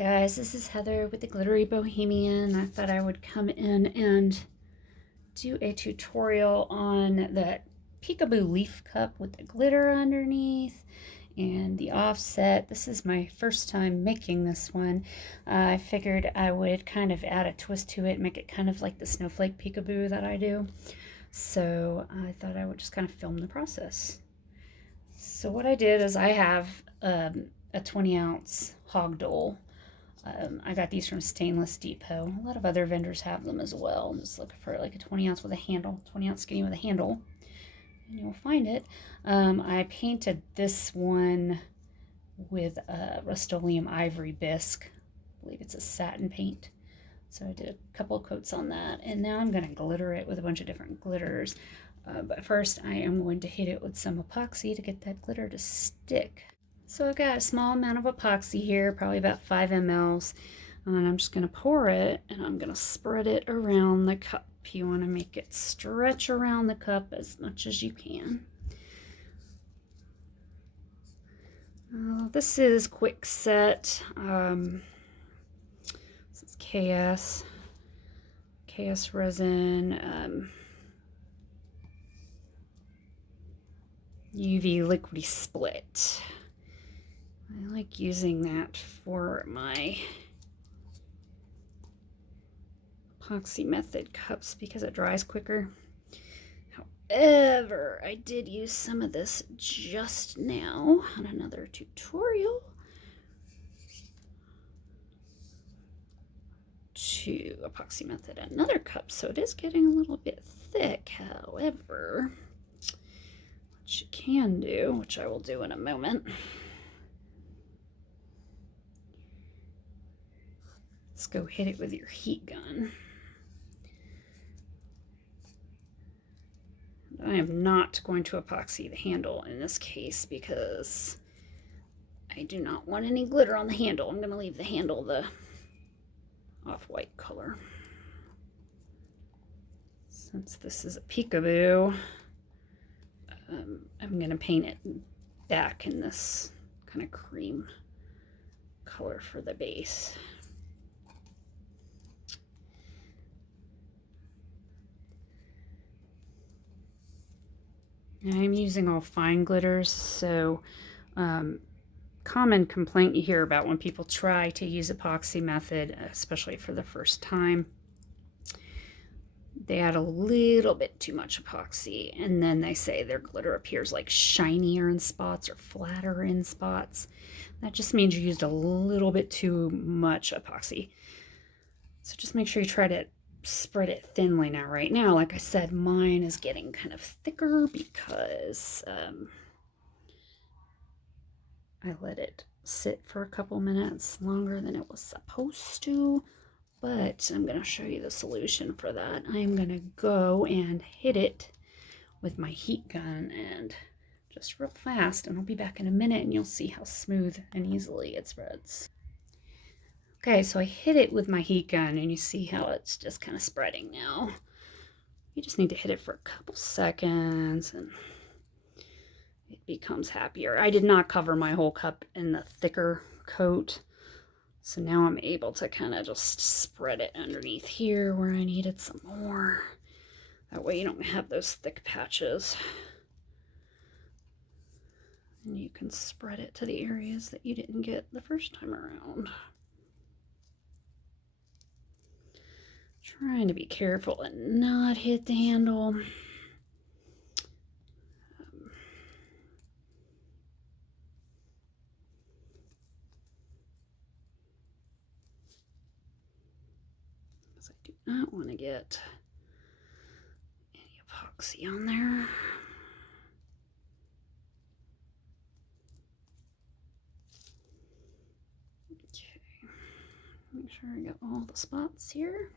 guys, this is Heather with the Glittery Bohemian. I thought I would come in and do a tutorial on the Peekaboo leaf cup with the glitter underneath and the offset. This is my first time making this one. I figured I would kind of add a twist to it, make it kind of like the snowflake Peekaboo that I do. So I thought I would just kind of film the process. So what I did is I have a 20-ounce hog dole. I got these from Stainless Depot. A lot of other vendors have them as well. I'm just looking for like a 20-ounce with a handle, 20-ounce skinny with a handle, and you'll find it. I painted this one with Rust-Oleum Ivory Bisque. I believe it's a satin paint. So I did a couple of coats on that, and now I'm going to glitter it with a bunch of different glitters. But first I am going to hit it with some epoxy to get that glitter to stick. So I've got a small amount of epoxy here, probably about 5 mLs, and I'm just going to pour it and I'm going to spread it around the cup. You want to make it stretch around the cup as much as you can. This is Quick Set. This is KS resin, UV liquidy split. I like using that for my epoxy method cups because it dries quicker. However, I did use some of this just now on another tutorial to epoxy method another cup, so it is getting a little bit thick. However, what you can do, which I will do in a moment, let's go hit it with your heat gun. I am not going to epoxy the handle in this case because I do not want any glitter on the handle. I'm going to leave the handle the off-white color. Since this is a Peekaboo, I'm going to paint it back in this kind of cream color for the base. I'm using all fine glitters, so common complaint you hear about when people try to use epoxy method, especially for the first time, they add a little bit too much epoxy and then they say their glitter appears like shinier in spots or flatter in spots. That just means you used a little bit too much epoxy. So just make sure you try to spread it thinly. Now right now, like I said, mine is getting kind of thicker because I let it sit for a couple minutes longer than it was supposed to, but I'm going to show you the solution for that. I am going to go and hit it with my heat gun and just real fast, and I'll be back in a minute and you'll see how smooth and easily it spreads. Okay, so I hit it with my heat gun and you see how it's just kind of spreading now. You just need to hit it for a couple seconds and it becomes happier. I did not cover my whole cup in the thicker coat, so now I'm able to kind of just spread it underneath here where I needed some more. That way you don't have those thick patches. And you can spread it to the areas that you didn't get the first time around. Trying to be careful and not hit the handle. Because I do not want to get any epoxy on there. Okay, make sure I got all the spots here.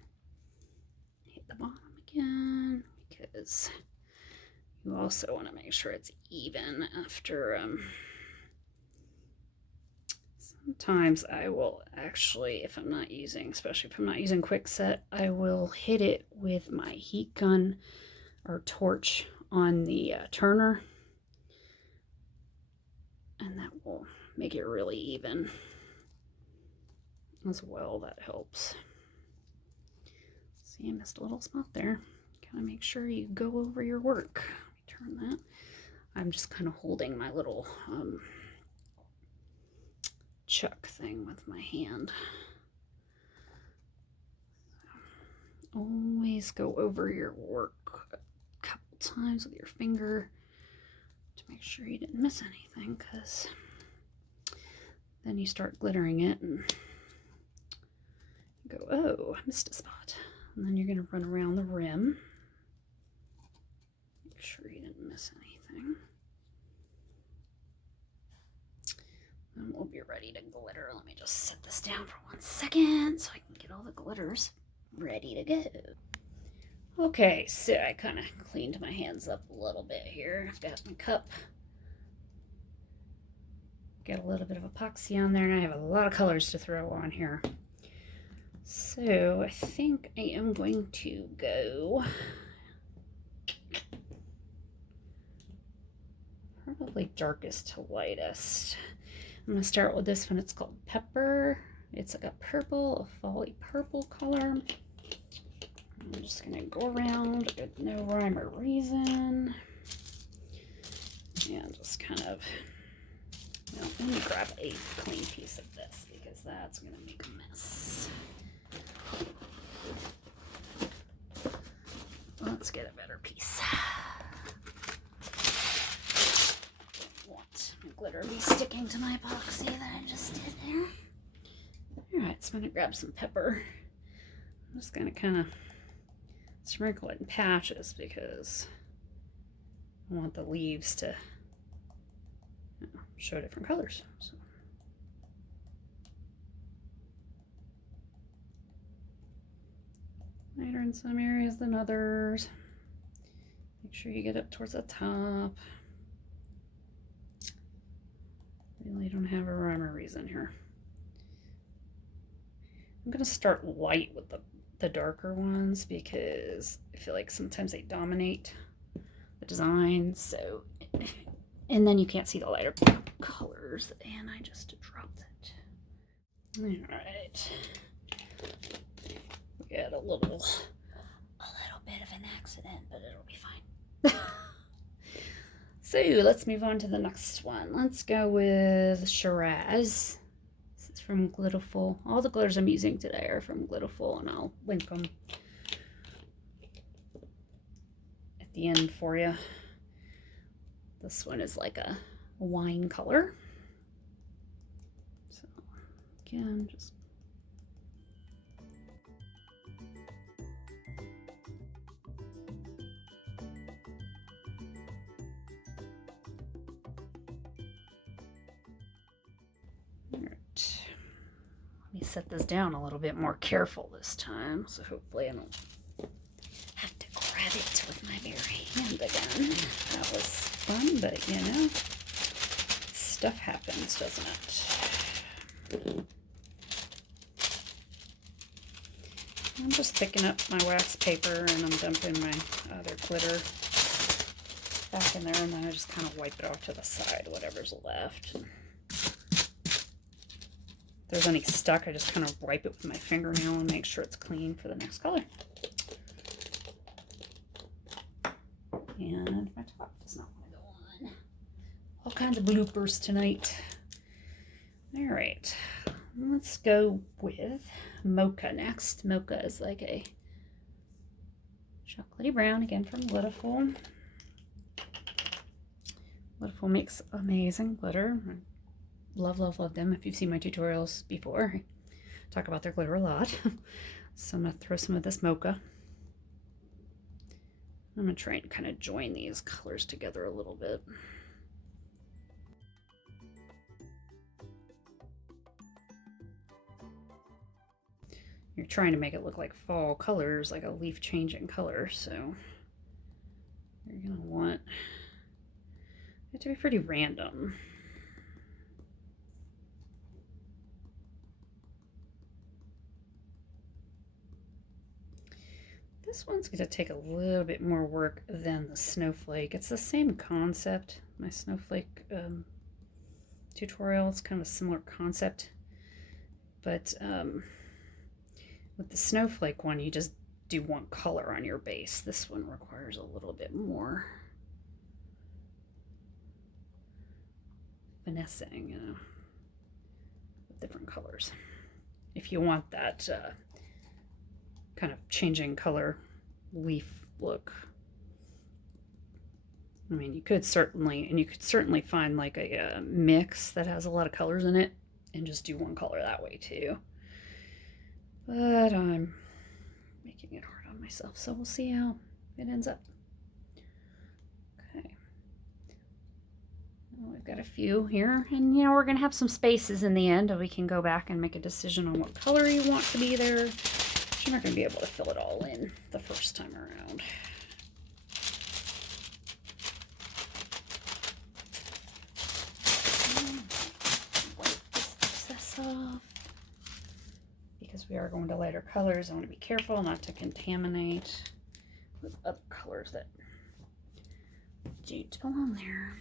Hit the bottom again because you also want to make sure it's even after. Sometimes I will actually, if I'm not using, especially if I'm not using Quick Set, I will hit it with my heat gun or torch on the turner, and that will make it really even. as well. That helps. See, I missed a little spot there. Gotta make sure you go over your work. Let me turn that. I'm just kind of holding my little chuck thing with my hand. Always go over your work a couple times with your finger to make sure you didn't miss anything, because then you start glittering it and go, oh, I missed a spot. And then you're going to run around the rim. Make sure you didn't miss anything. And we'll be ready to glitter. Let me just set this down for 1 second so I can get all the glitters ready to go. Okay, so I kind of cleaned my hands up a little bit here. I've got my cup. Got a little bit of epoxy on there, and I have a lot of colors to throw on here. So I think I am going to go probably darkest to lightest. I'm going to start with this one. It's called Pepper. It's like a purple, a folly purple color. I'm just going to go around with no rhyme or reason. And just kind of, well, let me grab a clean piece of this because that's going to make a mess. Let's get a better piece. Don't want my glitter to be sticking to my epoxy that I just did there. Alright, so I'm going to grab some pepper. I'm just going to kind of sprinkle it in patches because I want the leaves to, you know, show different colors. So. Lighter in some areas than others. Make sure you get up towards the top. Really don't have a rhyme or reason here. I'm going to start light with the darker ones because I feel like sometimes they dominate the design. So, and then you can't see the lighter colors, and I just dropped it. All right. We had a little bit of an accident, but it'll be fine. So let's move on to the next one. Let's go with Shiraz. This is from Glitterful. All the glitters I'm using today are from Glitterful, and I'll link them at the end for you. This one is like a wine color. So again, just set this down a little bit more careful this time, so hopefully I don't have to grab it with my bare hand again. That was fun, but you know, stuff happens, doesn't it? I'm just picking up my wax paper and I'm dumping my other glitter back in there, and then I just kind of wipe it off to the side, whatever's left. If there's any stuck, I just kind of wipe it with my fingernail and make sure it's clean for the next color. And my top does not want to go on. All kinds of bloopers tonight. All right, let's go with Mocha next. Mocha is like a chocolatey brown, again from Glitterful. Glitterful makes amazing glitter. Love, love, love them. If you've seen my tutorials before, I talk about their glitter a lot. So I'm going to throw some of this Mocha. I'm going to try and kind of join these colors together a little bit. You're trying to make it look like fall colors, like a leaf changing color, so you're going to want it to be pretty random. This one's going to take a little bit more work than the snowflake. It's the same concept. My snowflake tutorial, it's kind of a similar concept. But with the snowflake one, you just do one color on your base. This one requires a little bit more finessing, you know, with different colors. If you want that kind of changing color leaf look. I mean, you could certainly find like a mix that has a lot of colors in it and just do one color that way too. But I'm making it hard on myself, so we'll see how it ends up. Okay. Well, we've got a few here, and you know, we're gonna have some spaces in the end, and we can go back and make a decision on what color you want to be there. But you're not gonna be able to fill it all in the first time around. Off because we are going to lighter colors. I want to be careful not to contaminate with other colors that don't belong there.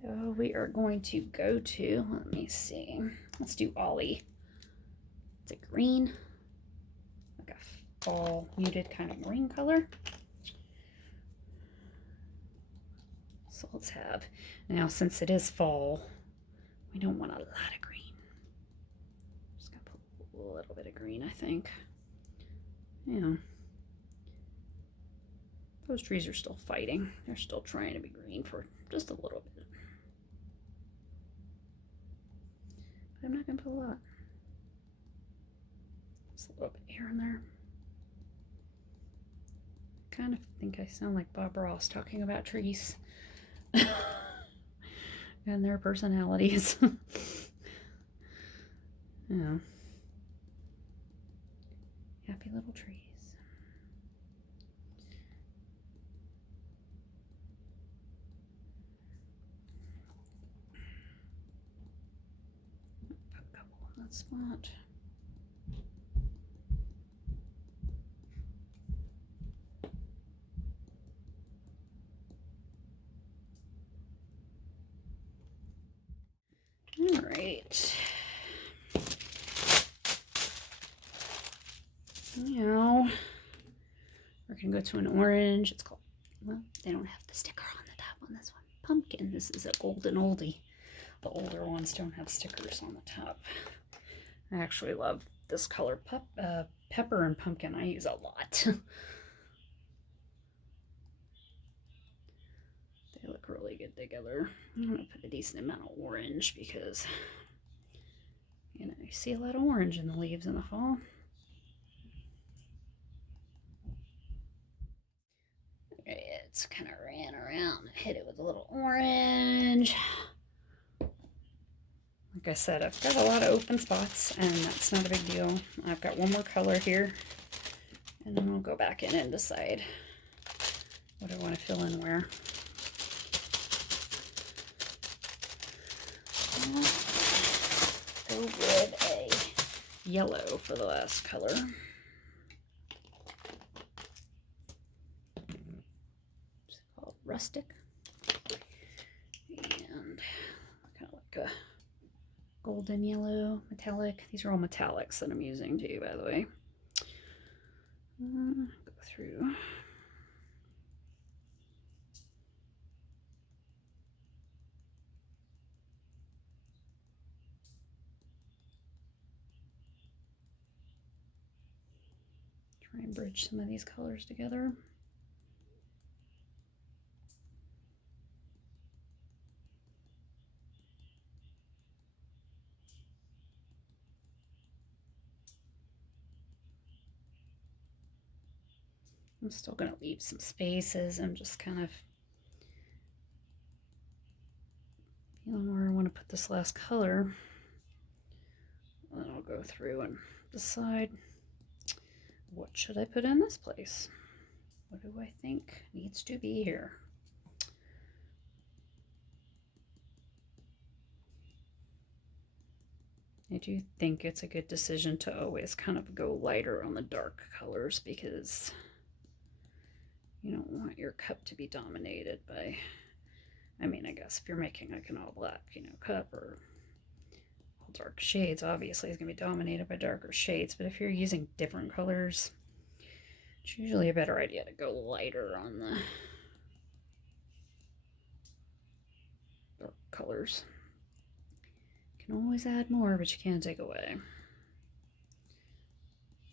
So we are going to go to, let me see, let's do Ollie. It's a green, like a fall muted kind of green color. So let's have, now since it is fall, we don't want a lot of green. Just gonna put a little bit of green, I think. Yeah. Those trees are still fighting. They're still trying to be green for just a little bit. But I'm not gonna put a lot. Just a little bit here and there. I kind of think I sound like Bob Ross talking about trees. And their personalities. Yeah. Happy little trees. Put a couple in that spot. All right. Now we're gonna go to an orange. It's called, well, they don't have the sticker on the top on this one. Pumpkin. This is a golden oldie. The older ones don't have stickers on the top. I actually love this color. Pepper and pumpkin I use a lot. They look really good together. I'm going to put a decent amount of orange because, you know, you see a lot of orange in the leaves in the fall. It's kind of ran around and hit it with a little orange. Like I said, I've got a lot of open spots and that's not a big deal. I've got one more color here and then I'll go back in and decide what I want to fill in where. Go with a yellow for the last color. It's called Rustic. And kind of like a golden yellow, metallic. These are all metallics that I'm using too, by the way. Go through. Try and bridge some of these colors together. I'm still going to leave some spaces. I'm just kind of feeling where I want to put this last color. And then I'll go through and decide what should I put in this place. What do I think needs to be here? I do think it's a good decision to always kind of go lighter on the dark colors because you don't want your cup to be dominated by I mean, I guess if you're making like an all black, you know, cup or all dark shades, obviously it's going to be dominated by darker shades. But if you're using different colors, it's usually a better idea to go lighter on the dark colors. You can always add more, but you can't take away.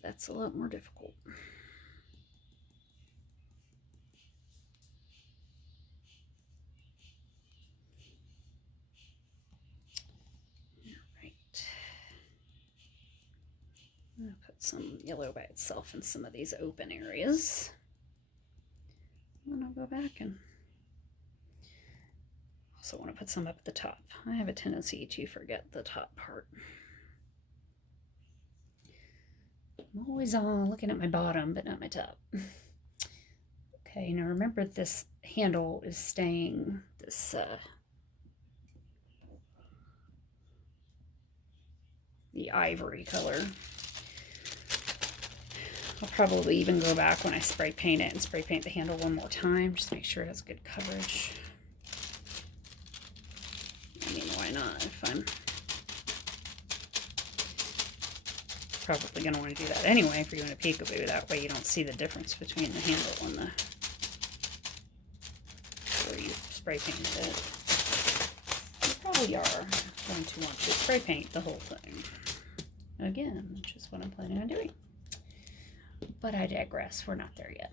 That's a lot more difficult. I'm going to put some yellow by itself in some of these open areas. And I'll go back and also want to put some up at the top. I have a tendency to forget the top part. I'm always looking at my bottom, but not my top. Okay, now remember this handle is staying this the ivory color. I'll probably even go back when I spray paint it and spray paint the handle one more time, just to make sure it has good coverage. I mean, why not? If I'm probably going to want to do that anyway if you're doing a peekaboo. That way you don't see the difference between the handle and the where you spray painted it. You probably are going to want to spray paint the whole thing again, which is what I'm planning on doing. But I digress. We're not there yet.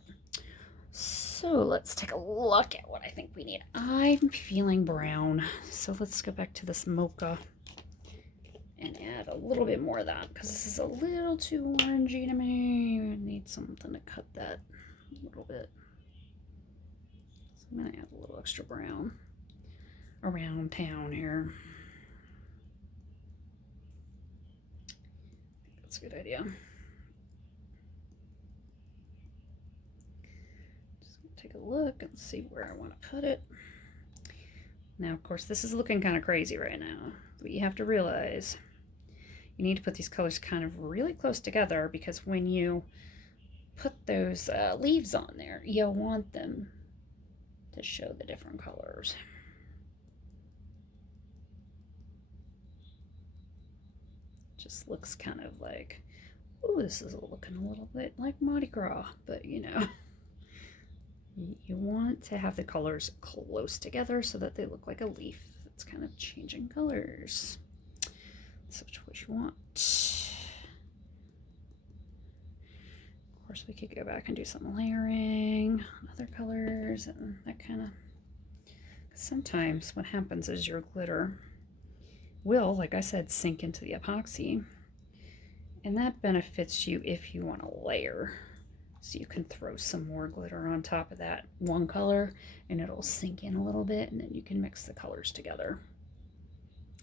So let's take a look at what I think we need. I'm feeling brown, so let's go back to this Mocha and add a little bit more of that because this is a little too orangey to me. I need something to cut that a little bit. So I'm gonna add a little extra brown around town here. I think that's a good idea. Take a look and see where I want to put it. Now, of course, this is looking kind of crazy right now, but you have to realize you need to put these colors kind of really close together because when you put those leaves on there, you'll want them to show the different colors. Just looks kind of like, oh, this is looking a little bit like Mardi Gras, but you know. You want to have the colors close together so that they look like a leaf that's kind of changing colors. So which what you want. Of course, we could go back and do some layering on other colors and that kind of. Sometimes what happens is your glitter will, like I said, sink into the epoxy, and that benefits you if you want to layer. So you can throw some more glitter on top of that one color and it'll sink in a little bit and then you can mix the colors together.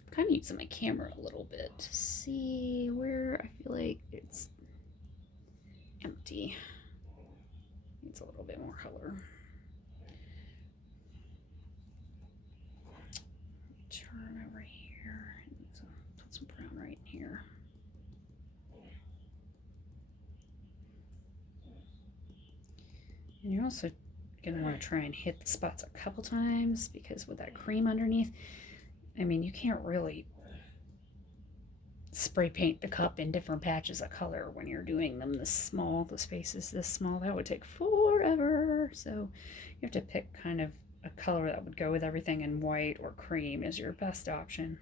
I'm kind of using my camera a little bit to see where I feel like it's empty. Needs a little bit more color. Turn over here and put some brown right in here. And you're also going to want to try and hit the spots a couple times because with that cream underneath, I mean, you can't really spray paint the cup in different patches of color when you're doing them this small. The space is this small. That would take forever. So you have to pick kind of a color that would go with everything, and white or cream is your best option.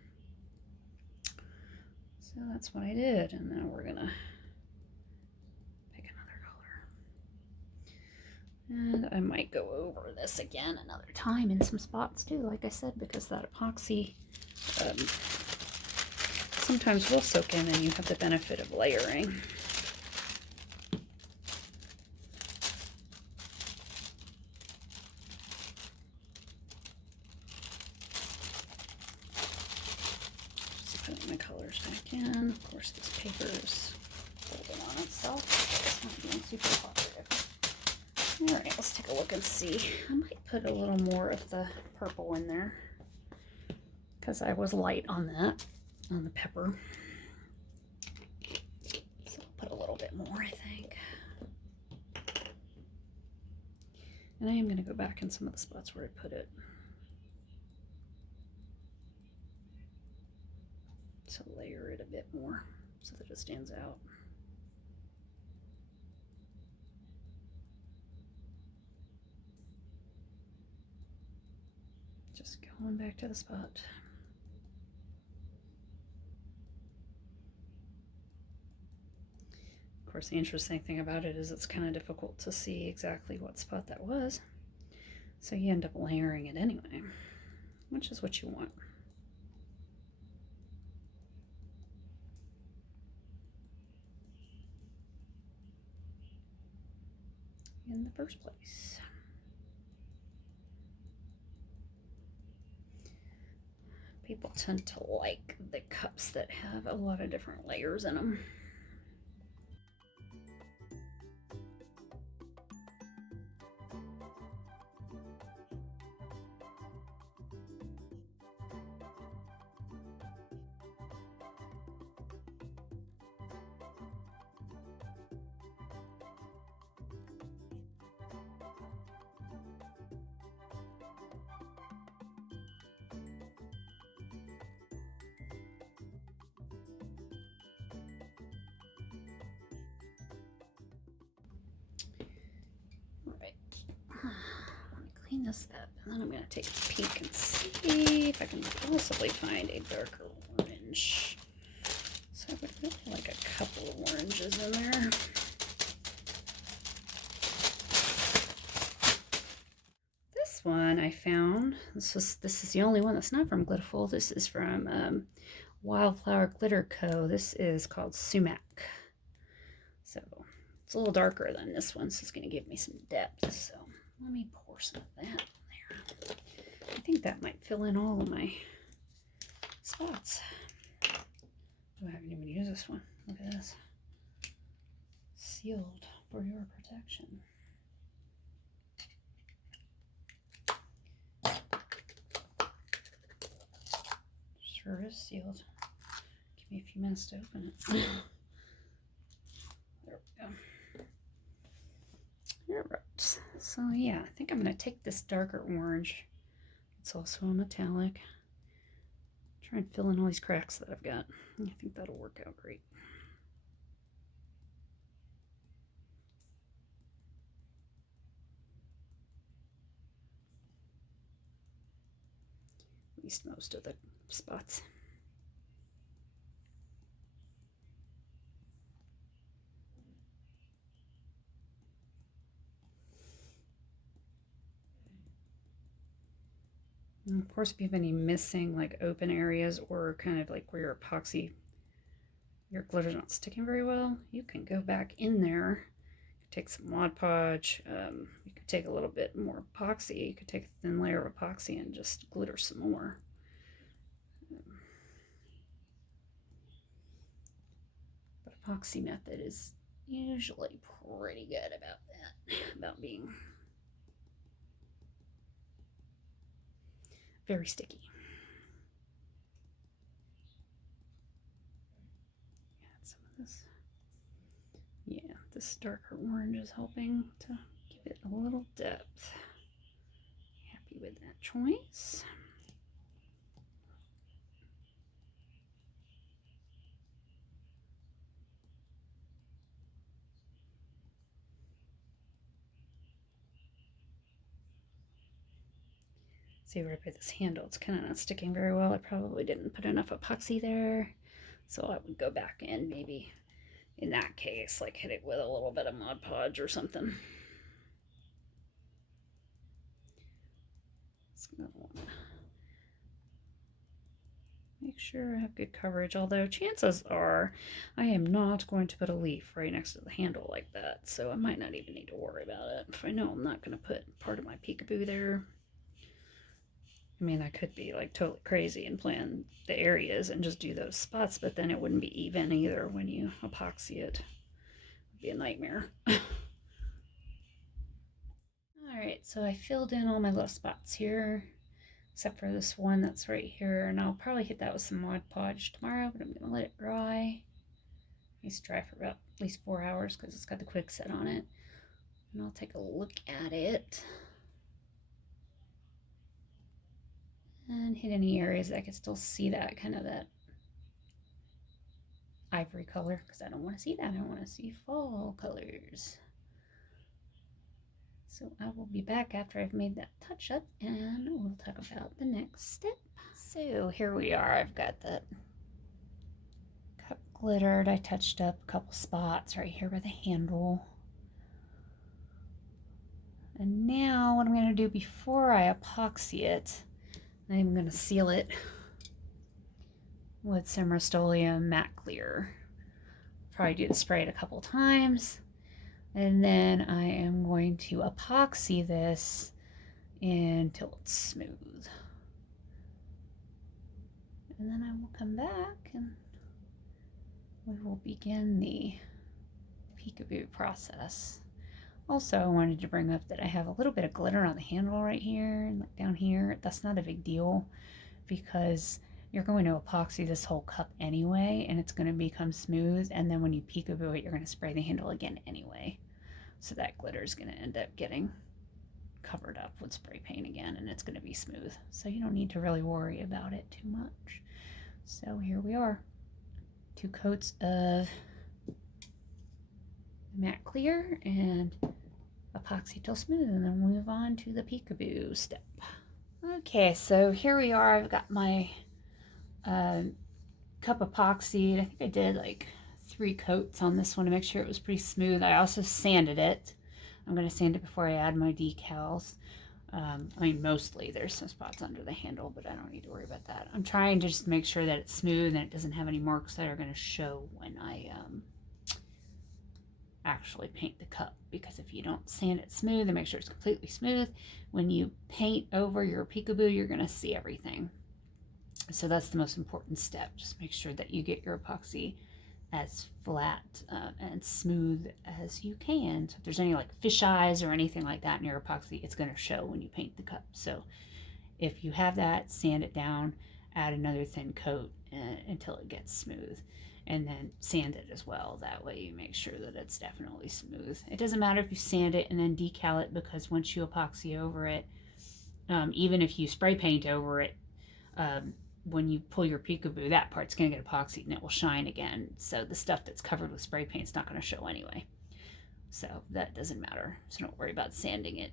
So that's what I did. And now we're going to and I might go over this again another time in some spots too, like I said, because that epoxy sometimes will soak in and you have the benefit of layering. Just putting my colors back in. Of course, this paper is folding on itself. It's not being super cooperative. All right, let's take a look and see. I might put a little more of the purple in there because I was light on that, on the pepper. So I'll put a little bit more, I think. And I am going to go back in some of the spots where I put it. to layer it a bit more so that it stands out. Just going back to the spot. Of course, the interesting thing about it is it's kind of difficult to see exactly what spot that was. So you end up layering it anyway, which is what you want. In the first place. People tend to like the cups that have a lot of different layers in them. Clean this up, and then I'm going to take a peek and see if I can possibly find a darker orange. So I would really like a couple of oranges in there. This one I found, this is the only one that's not from Glitterful. This is from Wildflower Glitter Co. This is called Sumac. So it's a little darker than this one, so it's going to give me some depth. So let me pour some of that in there. I think that might fill in all of my spots. Oh, I haven't even used this one. Look at this. Sealed for your protection. Sure is sealed. Give me a few minutes to open it. There we go. Alright, so yeah, I think I'm going to take this darker orange. It's also a metallic. Try and fill in all these cracks that I've got. I think that'll work out great. At least most of the spots. And of course, if you have any missing like open areas or kind of like where your epoxy, your glitter's not sticking very well, you can go back in there, take some Mod Podge, you could take a little bit more epoxy, you could take a thin layer of epoxy and just glitter some more. But epoxy method is usually pretty good about that, about being very sticky. Add some of this. Yeah, this darker orange is helping to give it a little depth. Happy with that choice. See where I put this handle, it's kind of not sticking very well. I probably didn't put enough epoxy there. So I would go back and maybe, in that case, like hit it with a little bit of Mod Podge or something. Just gonna want to make sure I have good coverage, although chances are I am not going to put a leaf right next to the handle like that, so I might not even need to worry about it. If I know I'm not going to put part of my Peekaboo there. I mean, I could be like totally crazy and plan the areas and just do those spots, but then it wouldn't be even either when you epoxy it. It'd be a nightmare. Alright, so I filled in all my little spots here, except for this one that's right here, and I'll probably hit that with some Mod Podge tomorrow, but I'm going to let it dry. It needs to dry for about at least 4 hours because it's got the quick set on it. And I'll take a look at it and hit any areas that I can still see that kind of that ivory color because I don't want to see that. I want to see fall colors. So I will be back after I've made that touch up and we'll talk about the next step. So here we are. I've got that cup glittered. I touched up a couple spots right here by the handle. And now what I'm going to do before I epoxy it, I'm going to seal it with some Rust-Oleum matte clear. Probably do the spray it a couple times. And then I am going to epoxy this until it's smooth. And then I will come back and we will begin the Peekaboo process. Also, I wanted to bring up that I have a little bit of glitter on the handle right here and down here. That's not a big deal because you're going to epoxy this whole cup anyway, and it's going to become smooth. And then when you peekaboo it, you're going to spray the handle again anyway. So that glitter is going to end up getting covered up with spray paint again, and it's going to be smooth. So you don't need to really worry about it too much. So here we are. 2 coats of matte clear and epoxy till smooth, and then we'll move on to the peekaboo step. Okay, so here we are. I've got my cup epoxied. I think I did like 3 coats on this one to make sure it was pretty smooth. I also sanded it. I'm going to sand it before I add my decals. I mean, mostly there's some spots under the handle, but I don't need to worry about that. I'm trying to just make sure that it's smooth and it doesn't have any marks that are going to show when I actually paint the cup, because if you don't sand it smooth and make sure it's completely smooth, when you paint over your peekaboo, you're going to see everything. So that's the most important step. Just make sure that you get your epoxy as flat and smooth as you can. So if there's any like fish eyes or anything like that in your epoxy, it's going to show when you paint the cup. So if you have that, sand it down, add another thin coat until it gets smooth, and then sand it as well. That way you make sure that it's definitely smooth. It doesn't matter if you sand it and then decal it, because once you epoxy over it, even if you spray paint over it, when you pull your peekaboo, that part's going to get epoxied and it will shine again. So the stuff that's covered with spray paint is not going to show anyway. So that doesn't matter. So don't worry about sanding it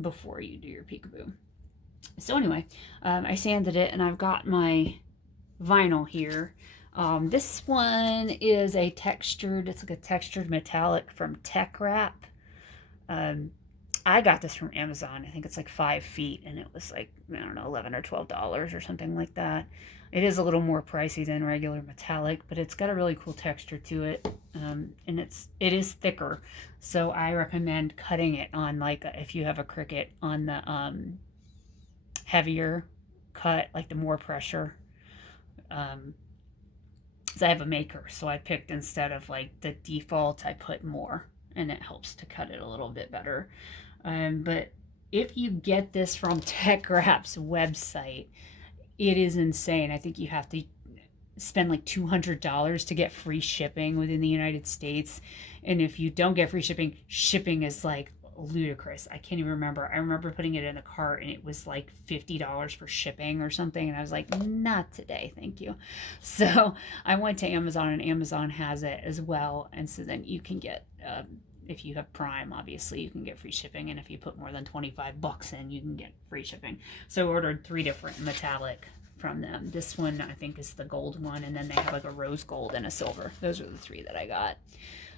before you do your peekaboo. So anyway, I sanded it and I've got my vinyl here. This one is a textured, it's like a textured metallic from Tech Wrap. I got this from Amazon. I think it's like 5 feet, and it was like, I don't know, $11 or $12 or something like that. It is a little more pricey than regular metallic, but it's got a really cool texture to it, and it is thicker. So I recommend cutting it on, like, if you have a Cricut, on the heavier cut, like the more pressure. I have a maker, so I picked, instead of like the default, I put more, and it helps to cut it a little bit better. But if you get this from Tech Wrap's website, it is insane. I think you have to spend like $200 to get free shipping within the United States. And if you don't get free shipping, shipping is like ludicrous. I can't even remember. I remember putting it in the cart and it was like $50 for shipping or something. And I was like, not today, thank you. So I went to Amazon, and Amazon has it as well. And so then you can get, if you have Prime, obviously you can get free shipping. And if you put more than 25 bucks in, you can get free shipping. So I ordered 3 different metallic from them. This one I think is the gold one. And then they have like a rose gold and a silver. Those are the 3 that I got.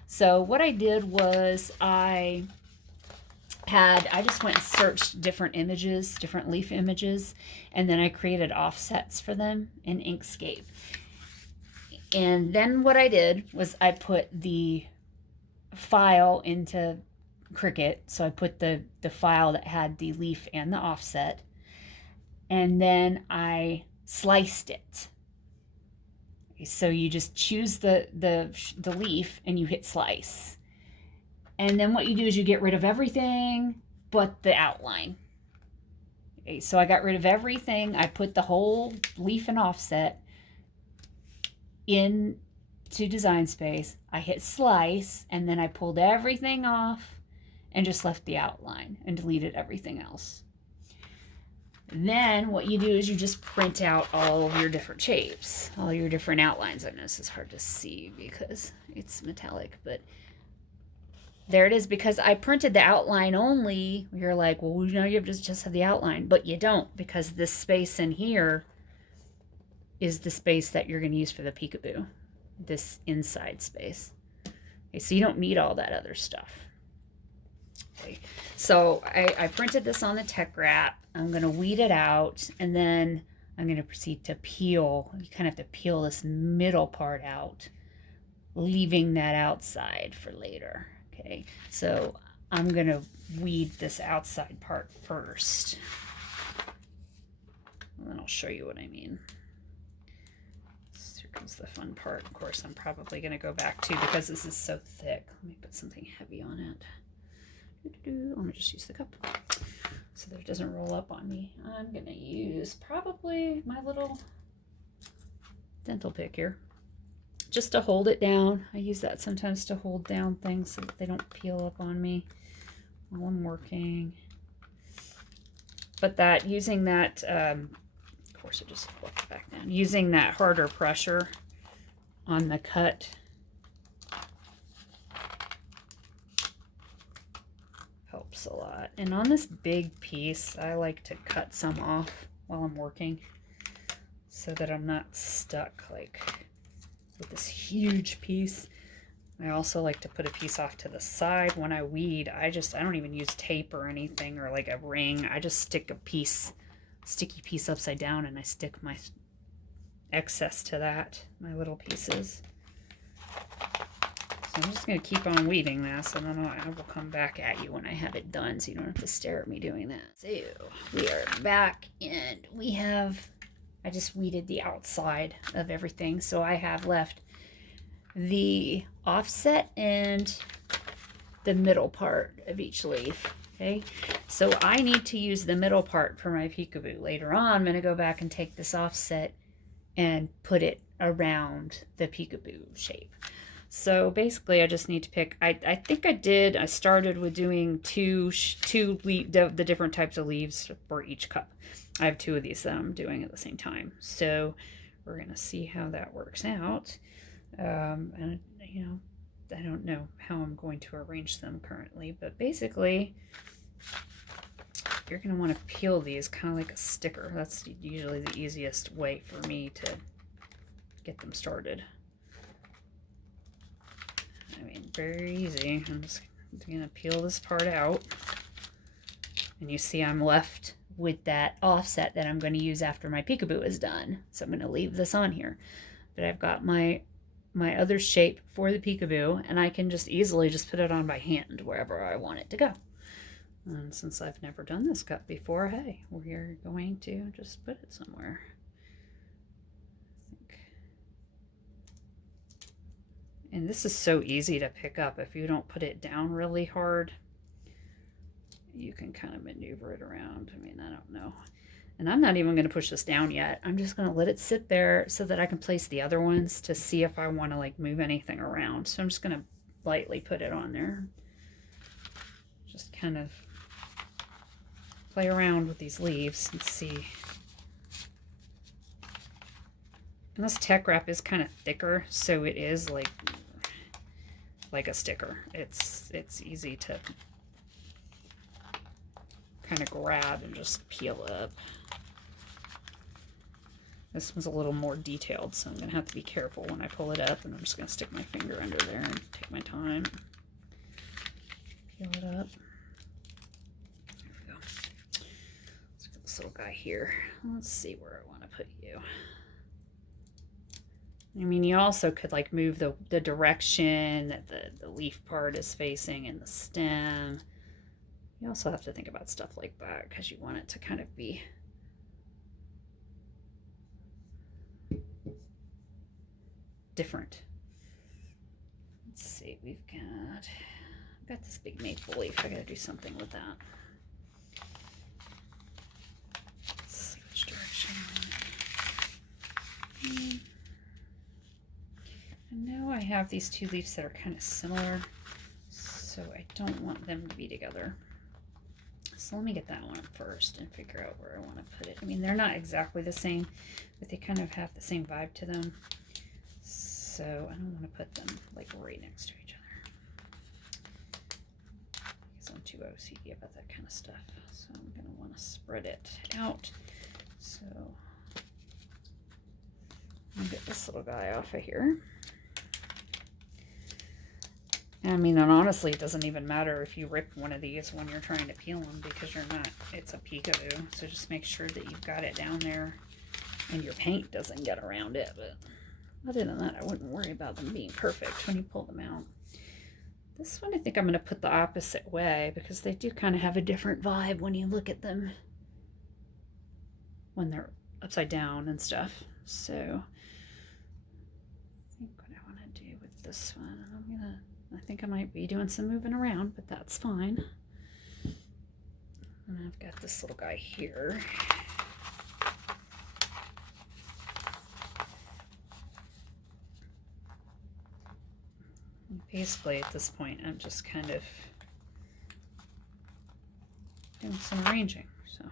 So what I did was I just went and searched different images, different leaf images, and then I created offsets for them in Inkscape. And then what I did was I put the file into Cricut. So I put the file that had the leaf and the offset, and then I sliced it. So you just choose the leaf and you hit slice. And then what you do is you get rid of everything but the outline. Okay, so I got rid of everything. I put the whole leaf and offset into Design Space. I hit slice, and then I pulled everything off and just left the outline and deleted everything else. Then what you do is you just print out all of your different shapes, all your different outlines. I know this is hard to see because it's metallic, but there it is. Because I printed the outline only, you're like, well, you know, you just have the outline, but you don't, because this space in here is the space that you're going to use for the peekaboo, this inside space. Okay, so you don't need all that other stuff. Okay, so I printed this on the tech wrap. I'm going to weed it out, and then I'm going to proceed to peel. You kind of have to peel this middle part out, leaving that outside for later. Okay, so I'm going to weed this outside part first, and then I'll show you what I mean. So here comes the fun part. Of course, I'm probably going to go back to, because this is so thick, let me put something heavy on it. Let me just use the cup so that it doesn't roll up on me. I'm going to use probably my little dental pick here, just to hold it down. I use that sometimes to hold down things so that they don't peel up on me while I'm working. But that, using that, of course it just flipped back down, using that harder pressure on the cut helps a lot. And on this big piece, I like to cut some off while I'm working so that I'm not stuck like with this huge piece. I also like to put a piece off to the side when I weed. I don't even use tape or anything or like a ring. I just stick a sticky piece upside down, and I stick my excess to that, my little pieces. So I'm just going to keep on weeding this, and then I will come back at you when I have it done, so you don't have to stare at me doing that. So we are back, and I just weeded the outside of everything, so I have left the offset and the middle part of each leaf. Okay, so I need to use the middle part for my peekaboo. Later on, I'm going to go back and take this offset and put it around the peekaboo shape. So basically, I just need to pick, I think I started with doing the different types of leaves for each cup. I have 2 of these that I'm doing at the same time. So we're going to see how that works out. And, you know, I don't know how I'm going to arrange them currently, but basically, you're going to want to peel these kind of like a sticker. That's usually the easiest way for me to get them started. I mean, very easy. I'm just going to peel this part out. And you see I'm left with that offset that I'm going to use after my peekaboo is done. So I'm going to leave this on here. But I've got my other shape for the peekaboo, and I can just easily just put it on by hand wherever I want it to go. And since I've never done this cup before, hey, we're going to just put it somewhere. And this is so easy to pick up. If you don't put it down really hard, you can kind of maneuver it around. I mean, I don't know. And I'm not even going to push this down yet. I'm just going to let it sit there so that I can place the other ones to see if I want to like move anything around. So I'm just going to lightly put it on there. Just kind of play around with these leaves and see. And this tech wrap is kind of thicker, so it is like a sticker. It's easy to kind of grab and just peel up. This one's a little more detailed, so I'm going to have to be careful when I pull it up, and I'm just going to stick my finger under there and take my time. Peel it up. There we go. Let's get this little guy here. Let's see where I want to put you. I mean, you also could like move the direction that the leaf part is facing and the stem. You also have to think about stuff like that because you want it to kind of be different. Let's see, I've got this big maple leaf. I gotta do something with that. Let's see which direction. I know I have these 2 leaves that are kind of similar, so I don't want them to be together. So let me get that one up first and figure out where I want to put it. I mean, they're not exactly the same, but they kind of have the same vibe to them. So I don't want to put them like right next to each other, because I'm too OCD about that kind of stuff. So I'm going to want to spread it out. So I'll get this little guy off of here. I mean, and honestly, it doesn't even matter if you rip one of these when you're trying to peel them, because you're not, it's a peekaboo. So just make sure that you've got it down there and your paint doesn't get around it. But other than that, I wouldn't worry about them being perfect when you pull them out. This one, I think I'm going to put the opposite way, because they do kind of have a different vibe when you look at them when they're upside down and stuff. So I think what I want to do with this one, I think I might be doing some moving around, but that's fine. And I've got this little guy here. And basically, at this point, I'm just kind of doing some arranging. So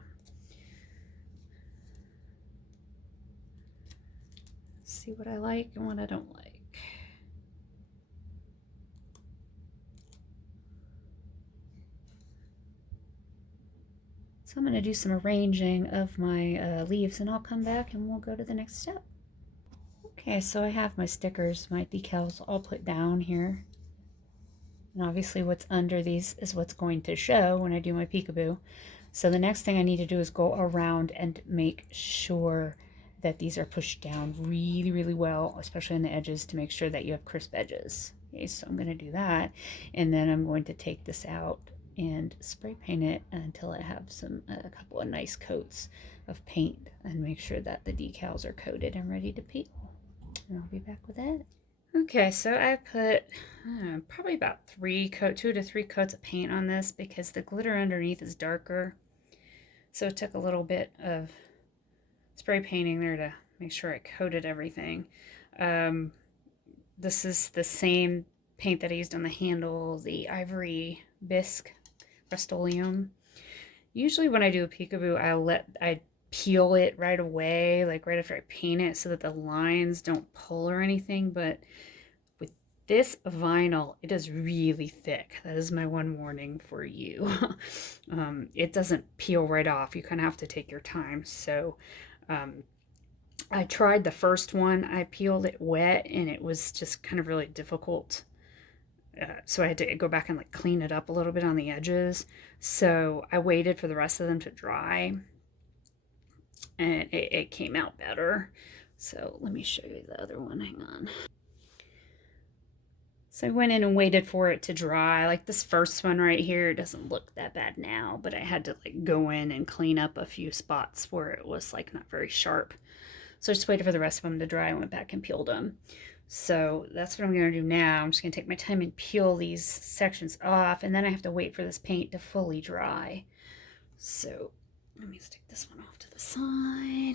see what I like and what I don't like. So I'm going to do some arranging of my leaves, and I'll come back and we'll go to the next step. Okay, so I have my stickers, my decals all put down here. And obviously what's under these is what's going to show when I do my peekaboo. So the next thing I need to do is go around and make sure that these are pushed down really, really well, especially on the edges, to make sure that you have crisp edges. Okay, so I'm going to do that, and then I'm going to take this out and spray paint it until I have a couple of nice coats of paint, and make sure that the decals are coated and ready to peel. And I'll be back with that. Okay, so I put probably about 2 to 3 coats of paint on this, because the glitter underneath is darker. So it took a little bit of spray painting there to make sure I coated everything. This is the same paint that I used on the handle, the Ivory Bisque Rust-Oleum. Usually when I do a peekaboo, I peel it right away, like right after I paint it, so that the lines don't pull or anything. But with this vinyl, it is really thick. That is my one warning for you. It doesn't peel right off. You kind of have to take your time. So I tried the first one. I peeled it wet, and it was just kind of really difficult. So I had to go back and like clean it up a little bit on the edges. So I waited for the rest of them to dry, and it came out better. So let me show you the other one. Hang on. So I went in and waited for it to dry. Like this first one right here doesn't look that bad now, but I had to like go in and clean up a few spots where it was like not very sharp. So I just waited for the rest of them to dry and went back and peeled them. So that's what I'm going to do now. I'm just going to take my time and peel these sections off, and then I have to wait for this paint to fully dry. So let me stick this one off to the side.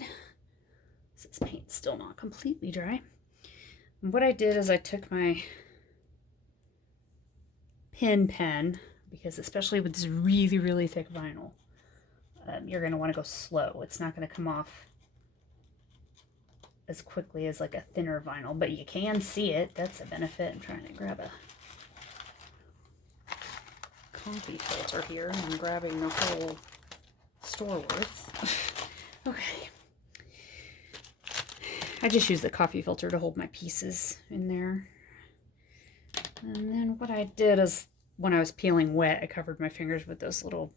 This paint's still not completely dry. And what I did is I took my pen, because especially with this really, really thick vinyl, you're going to want to go slow. It's not going to come off as quickly as like a thinner vinyl, but you can see it. That's a benefit. I'm trying to grab a coffee filter here, and I'm grabbing the whole store worth. Okay. I just use the coffee filter to hold my pieces in there. And then what I did is, when I was peeling wet, I covered my fingers with those little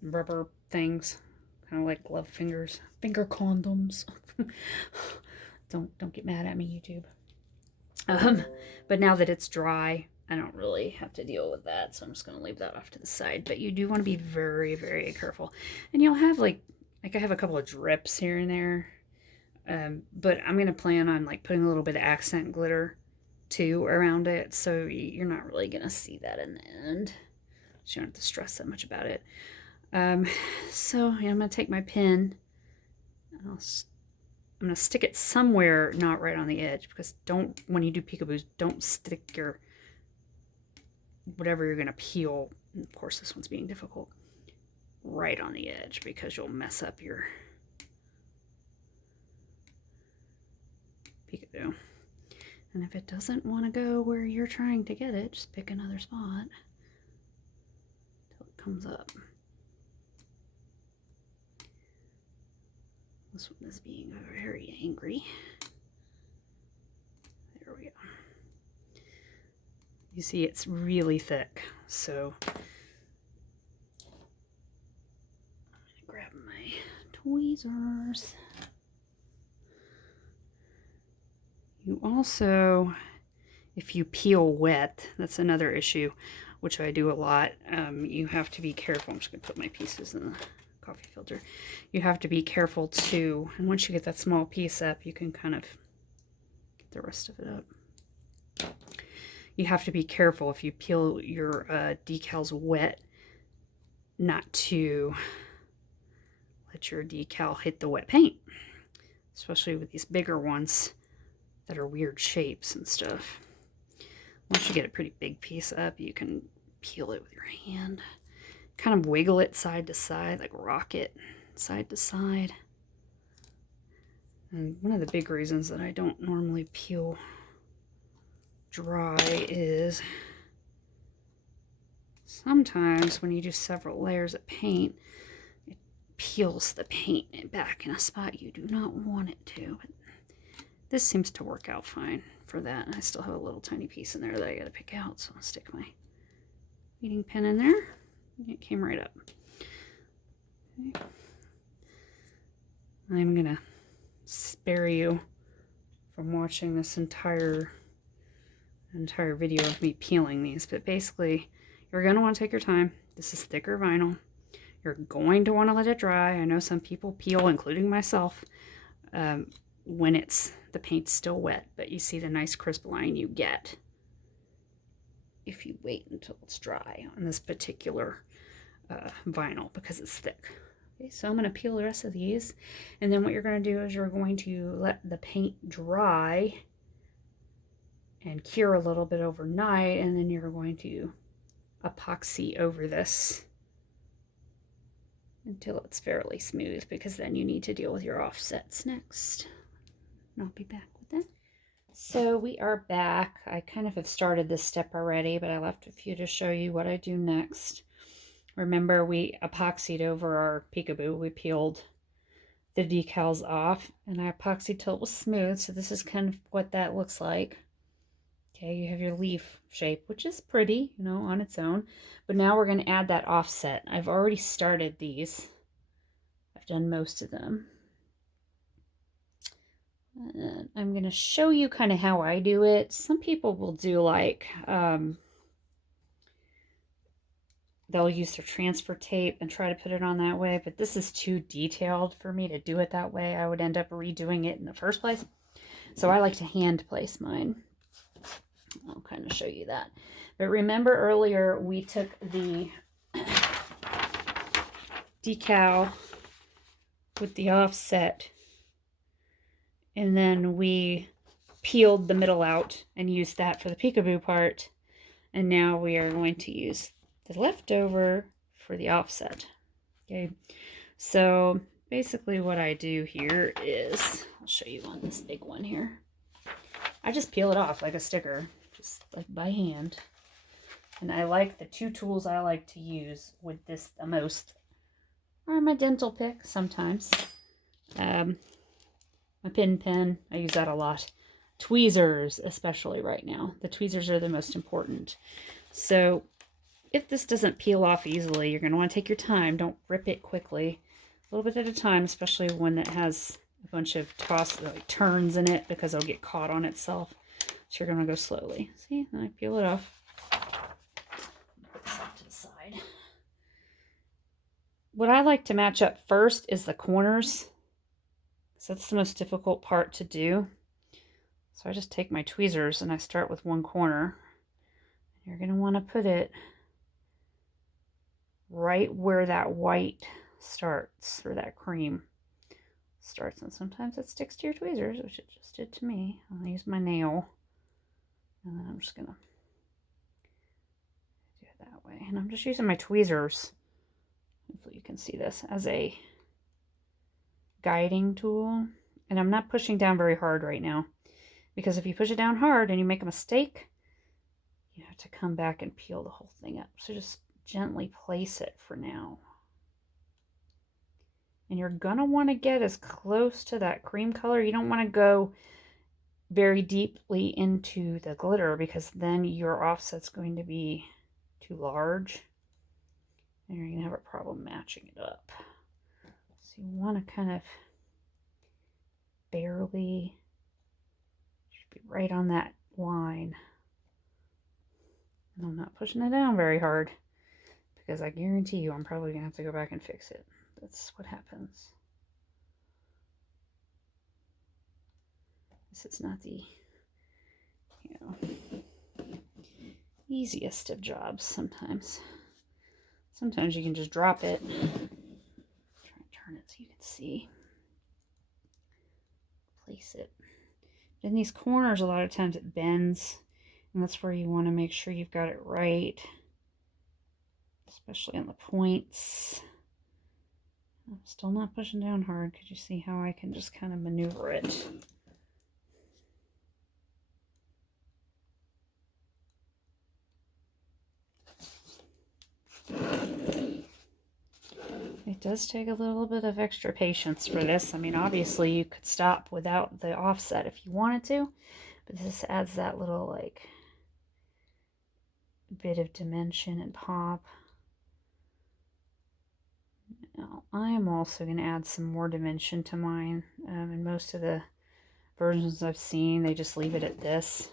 rubber things, kind of like glove fingers, finger condoms. Don't get mad at me, YouTube. But now that it's dry, I don't really have to deal with that, so I'm just going to leave that off to the side. But you do want to be very, very careful. And you'll have like I have a couple of drips here and there. But I'm going to plan on like putting a little bit of accent glitter too around it, so you're not really going to see that in the end. So you don't have to stress that much about it. So yeah, I'm going to take my pen, and I'm going to stick it somewhere not right on the edge, because when you do peekaboos, don't stick whatever you're going to peel. And of course, this one's being difficult. right on the edge because you'll mess up your Peekaboo. And if it doesn't want to go where you're trying to get it, just pick another spot until it comes up. This one is being very angry. There we go. You see it's really thick, so I'm gonna grab my tweezers. You also, if you peel wet, that's another issue, which I do a lot. You have to be careful. I'm just gonna put my pieces in the coffee filter. You have to be careful too, and once you get that small piece up, you can kind of get the rest of it up. You have to be careful if you peel your decals wet not to let your decal hit the wet paint, especially with these bigger ones that are weird shapes and stuff. Once you get a pretty big piece up, you can peel it with your hand. Kind of wiggle it side to side, like rock it side to side. And one of the big reasons that I don't normally peel dry is sometimes when you do several layers of paint, it peels the paint back in a spot you do not want it to. But this seems to work out fine for that. And I still have a little tiny piece in there that I gotta pick out, so I'll stick my heating pin in there. It came right up. Okay. I'm gonna spare you from watching this entire video of me peeling these, but basically you're going to want to take your time. This is thicker vinyl. You're going to want to let it dry. I know some people peel, including myself, when the paint's still wet, but you see the nice crisp line you get if you wait until it's dry on this particular vinyl because it's thick. Okay, so I'm going to peel the rest of these, and then what you're going to do is you're going to let the paint dry and cure a little bit overnight, and then you're going to epoxy over this until it's fairly smooth, because then you need to deal with your offsets next. And I'll be back with that. So we are back. I kind of have started this step already, but I left a few to show you what I do next. Remember, we epoxied over our Peekaboo. We peeled the decals off, and I epoxied till it was smooth, so this is kind of what that looks like. Okay, you have your leaf shape, which is pretty, you know, on its own. But now we're going to add that offset. I've already started these. I've done most of them. And I'm going to show you kind of how I do it. Some people will do like, they'll use their transfer tape and try to put it on that way. But this is too detailed for me to do it that way. I would end up redoing it in the first place. So I like to hand place mine. I'll kind of show you that. But remember earlier we took the decal with the offset and then we peeled the middle out and used that for the Peekaboo part. And now we are going to use the leftover for the offset. Okay, so basically what I do here is, I'll show you on this big one here. I just peel it off like a sticker, just like by hand. And I like the two tools I like to use with this the most are my dental pick sometimes. My pen, I use that a lot. Tweezers, especially right now. The tweezers are the most important. So if this doesn't peel off easily, you're going to want to take your time. Don't rip it quickly. A little bit at a time, especially when it has a bunch of turns in it, because it'll get caught on itself. So you're going to go slowly. See, I peel it off. Put this to the side. What I like to match up first is the corners. So that's the most difficult part to do. So I just take my tweezers and I start with one corner. You're going to want to put it right where that white starts, or that cream starts. And sometimes it sticks to your tweezers, which it just did to me. I'll use my nail. And then I'm just going to do it that way. And I'm just using my tweezers hopefully you can see this, as a guiding tool. And I'm not pushing down very hard right now, because if you push it down hard and you make a mistake, you have to come back and peel the whole thing up. So just gently place it for now. And you're gonna want to get as close to that cream color. You don't want to go very deeply into the glitter, because then your offset's going to be too large and you're gonna have a problem matching it up. So you want to kind of barely, should be right on that line. And I'm not pushing it down very hard, because I guarantee you I'm probably gonna have to go back and fix it. That's what happens. This is not the, easiest of jobs sometimes. Sometimes you can just drop it. Try and turn it so you can see. Place it. In these corners, a lot of times it bends, and that's where you want to make sure you've got it right, especially on the points. I'm still not pushing down hard. Could you see how I can just kind of maneuver it? It does take a little bit of extra patience for this. I mean, obviously you could stop without the offset if you wanted to, but this adds that little like bit of dimension and pop. Now, I am also going to add some more dimension to mine. In most of the versions I've seen, they just leave it at this.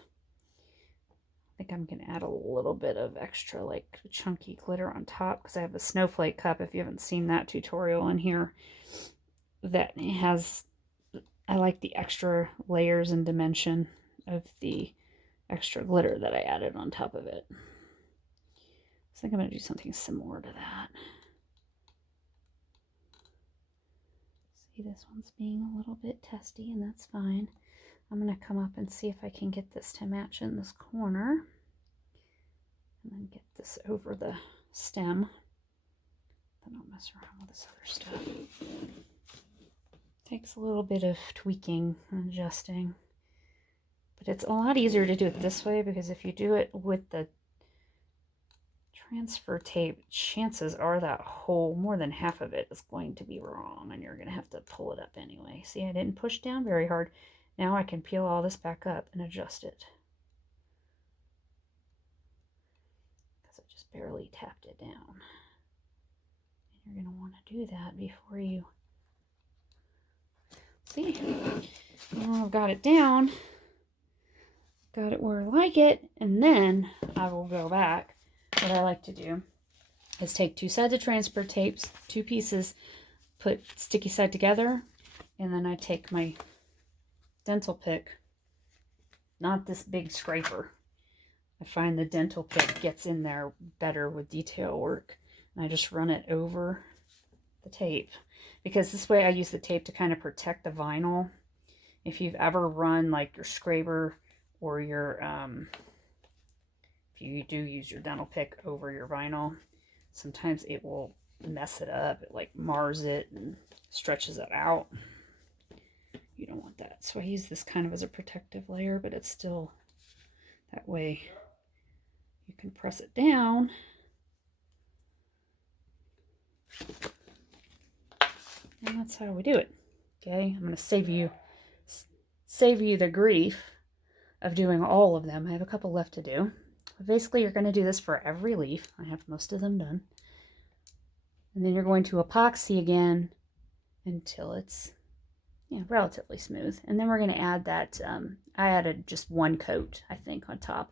I think I'm going to add a little bit of extra like chunky glitter on top, because I have a snowflake cup, if you haven't seen that tutorial in here, that has, I like the extra layers and dimension of the extra glitter that I added on top of it. I think I'm going to do something similar to that. See, this one's being a little bit testy, and that's fine. I'm going to come up and see if I can get this to match in this corner. And then get this over the stem. Then I'll mess around with this other stuff. Takes a little bit of tweaking and adjusting. But it's a lot easier to do it this way, because if you do it with the transfer tape, chances are that whole, more than half of it is going to be wrong, and you're going to have to pull it up anyway. See, I didn't push down very hard. Now I can peel all this back up and adjust it, because I just barely tapped it down. And you're going to want to do that before you see. Now I've got it down, got it where I like it, and then I will go back. What I like to do is take two sides of transfer tapes, two pieces, put sticky side together, and then I take my dental pick, not this big scraper. I find the dental pick gets in there better with detail work, and I just run it over the tape, because this way I use the tape to kind of protect the vinyl. If you've ever run like your scraper or your if you do use your dental pick over your vinyl, sometimes it will mess it up. It like mars it and stretches it out. You don't want that. So I use this kind of as a protective layer, but it's still, that way you can press it down. And that's how we do it. Okay, I'm going to save you the grief of doing all of them. I have a couple left to do. But basically, you're going to do this for every leaf. I have most of them done. And then you're going to epoxy again until it's relatively smooth. And then we're going to add that, I added just one coat, I think, on top.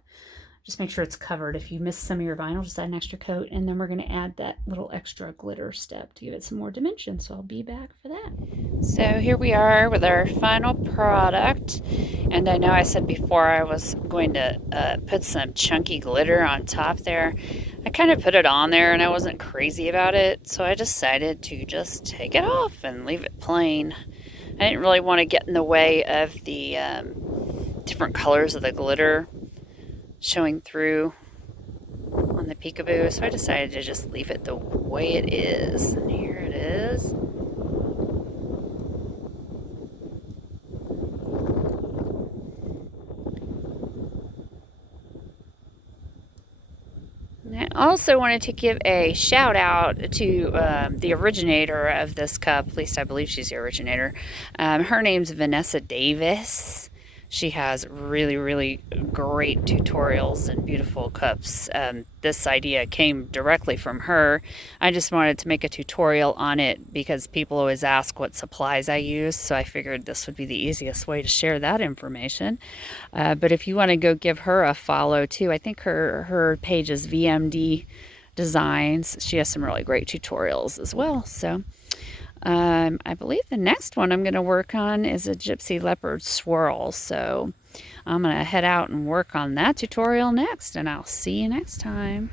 Just make sure it's covered. If you miss some of your vinyl, just add an extra coat. And then we're going to add that little extra glitter step to give it some more dimension. So I'll be back for that. So here we are with our final product. And I know I said before I was going to put some chunky glitter on top there. I kind of put it on there and I wasn't crazy about it. So I decided to just take it off and leave it plain. I didn't really want to get in the way of the different colors of the glitter showing through on on the Peekaboo, so I decided to just leave it the way it is. And here it is. I also wanted to give a shout out to the originator of this cup. At least I believe she's the originator. Her name's Vanessa Davis. She has really, really great tutorials and beautiful cups. This idea came directly from her. I just wanted to make a tutorial on it because people always ask what supplies I use, so I figured this would be the easiest way to share that information. But if you want to go give her a follow too, I think her page is VMD Designs. She has some really great tutorials as well. So I believe the next one I'm going to work on is a Gypsy Leopard Swirl. So I'm going to head out and work on that tutorial next, and I'll see you next time.